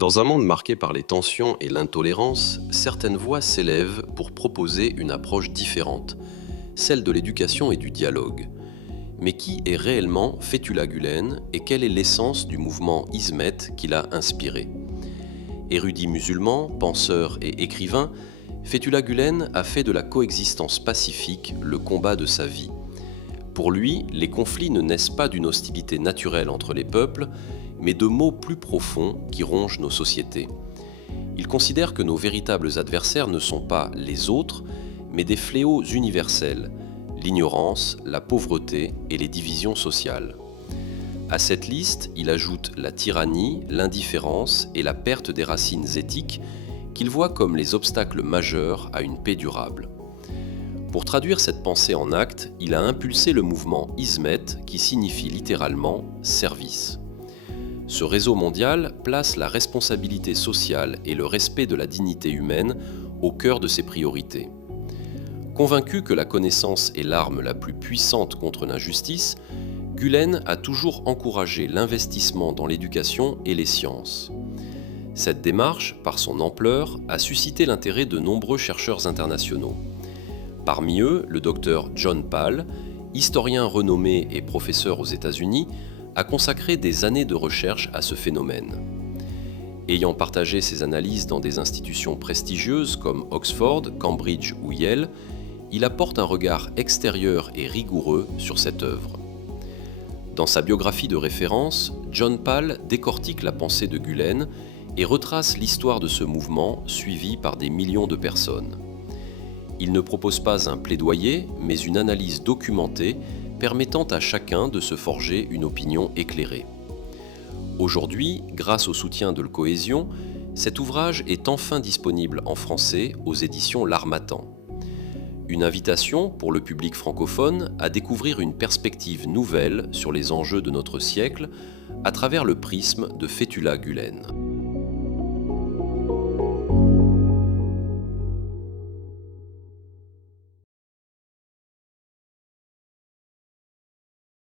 Dans un monde marqué par les tensions et l'intolérance, certaines voix s'élèvent pour proposer une approche différente, celle de l'éducation et du dialogue. Mais qui est réellement Fethullah Gülen et quelle est l'essence du mouvement Hizmet qui l'a inspiré? Érudit musulman, penseur et écrivain, Fethullah Gülen a fait de la coexistence pacifique le combat de sa vie. Pour lui, les conflits ne naissent pas d'une hostilité naturelle entre les peuples, mais de maux plus profonds qui rongent nos sociétés. Il considère que nos véritables adversaires ne sont pas les autres, mais des fléaux universels, l'ignorance, la pauvreté et les divisions sociales. À cette liste, il ajoute la tyrannie, l'indifférence et la perte des racines éthiques qu'il voit comme les obstacles majeurs à une paix durable. Pour traduire cette pensée en actes, il a impulsé le mouvement Hizmet qui signifie littéralement « service ». Ce réseau mondial place la responsabilité sociale et le respect de la dignité humaine au cœur de ses priorités. Convaincu que la connaissance est l'arme la plus puissante contre l'injustice, Gülen a toujours encouragé l'investissement dans l'éducation et les sciences. Cette démarche, par son ampleur, a suscité l'intérêt de nombreux chercheurs internationaux. Parmi eux, le docteur John Pal, historien renommé et professeur aux États-Unis, a consacré des années de recherche à ce phénomène. Ayant partagé ses analyses dans des institutions prestigieuses comme Oxford, Cambridge ou Yale, il apporte un regard extérieur et rigoureux sur cette œuvre. Dans sa biographie de référence, John Pal décortique la pensée de Gülen et retrace l'histoire de ce mouvement suivi par des millions de personnes. Il ne propose pas un plaidoyer, mais une analyse documentée permettant à chacun de se forger une opinion éclairée. Aujourd'hui, grâce au soutien de Cohésion, cet ouvrage est enfin disponible en français aux éditions L'Harmattan. Une invitation pour le public francophone à découvrir une perspective nouvelle sur les enjeux de notre siècle à travers le prisme de Fethullah Gülen.